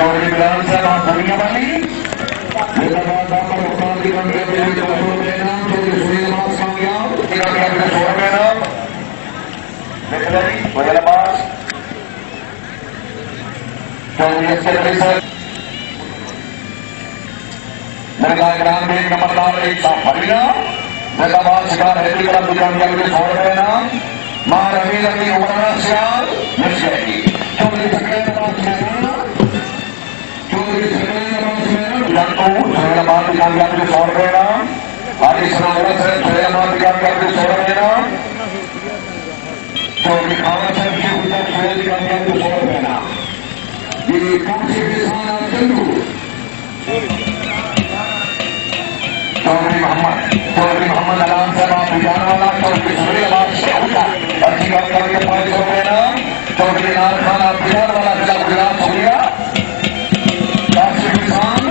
चौधरी बिलाल साहब आप दुनिया वाली जिंदाबाद आपका मुकाम की मंदिर में चौधरी सुनील मास कामयाब चौधरी अख्तर सर निर्गा ग्राम में नंबर 1 साफ हरिया जिंदाबाद शिकार हैदरी कला दुकान के 100 रुपए नाम मां रवि रवि उमरा श्याल मिश्री चौधरी सकेंद्रबाद सुनीलाबाद दुकान के 100 रुपए नाम आदि सुनावड़ा से सुनीलाबाद दुकान के 100 रुपए नाम चौधरी खाना साहब की गुजर सुनील दुकान के 100 रुपए नाम ये कांसी किसान चंदू चौधरी मोहम्मद अलाम साहब आप बिजान वाला चौधरी सुनीलाबाद से अर्जी बात करके 500 रुपए नाम चौधरी नार खान आप बिजान वाला जिला गुजरात हो गया काशी किसान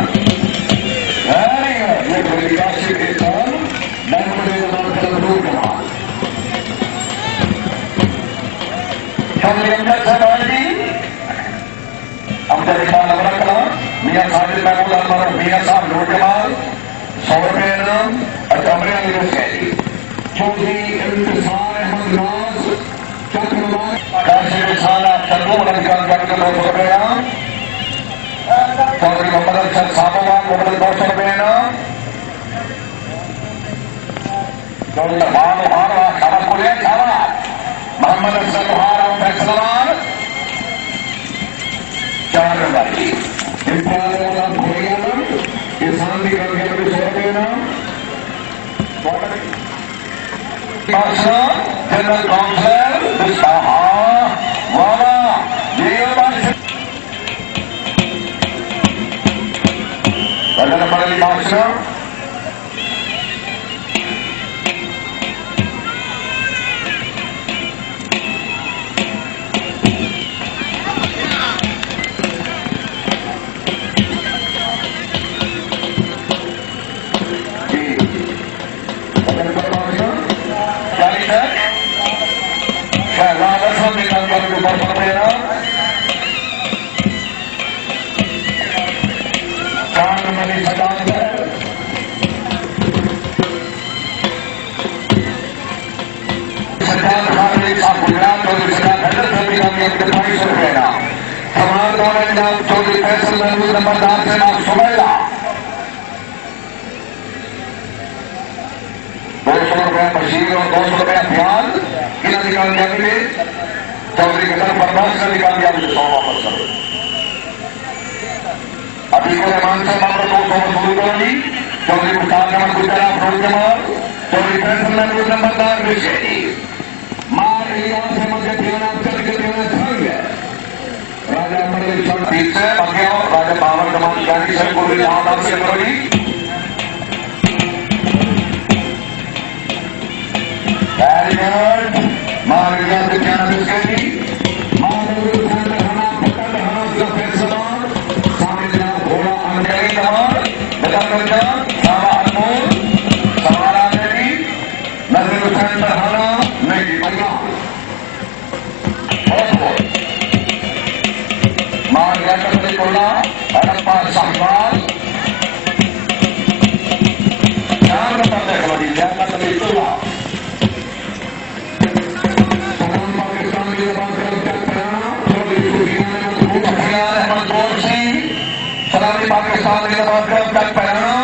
ये बड़ी काशी किसान नर्मदे नाम चंद्रूर कुमार चौधरी अमजद साहब आएगी अमजद इकबाल अमरा कला मियाँ साजिद महमूद अहमद मियाँ साहब नूर जमाल 100 रुपए नाम अमरिया नीरज कैदी चौधरी इंतजार अहमद नाज चक्रवाल काशी किसान आप चंदू मलिकान करके 200 रुपए नाम चौधरी मोहम्मद अरशद साहबाबाद मोहम्मद 200 रुपए नाम चौधरी बाल उहार खबर को ले खावा मोहम्मद अरशद उहार और फैसलाबाद 4 नंबर की इम्तियाज किसान की करके 100 रुपए नाम जनरल काउंसिलर वाला नंबर अली बादशाह चौधरी फैसल महमूद नंबरदार से नाम सुबैला 200 रुपए बशीर और 200 रुपए अभियान इन अधिकारियों के लिए चौधरी गदर बर्दाश्त का अधिकारियों को 100 वापस करो अभी को रहमान साहब आप 200 वसूल करोगी चौधरी मुख्तार अहमद गुजरात रोड जमाल चौधरी फैसल महमूद नंबरदार विषय मार इलियास अहमद के ठिकाना करके देना चाहिए राजा पीछे आगे और राजा बाबर कमान गांधी सर को जहां से करोगी वेरी गुड मार इलियास के ठिकाना बिस्केटी मार फैसला सामने जनाब घोड़ा अंग्रेजी कमान बता करजा सावा अनमोल सवारा देवी नजर हुसैन तरहाना नहीं भैया मां याकतुल्ला हड़प्पा साहबान 4 नंबर देख लो जी याकतुल्ला सलाम पाकिस्तान की बात करते हैं चौधरी अहमद गोरसी सलामी पाकिस्तान की बात करते हैं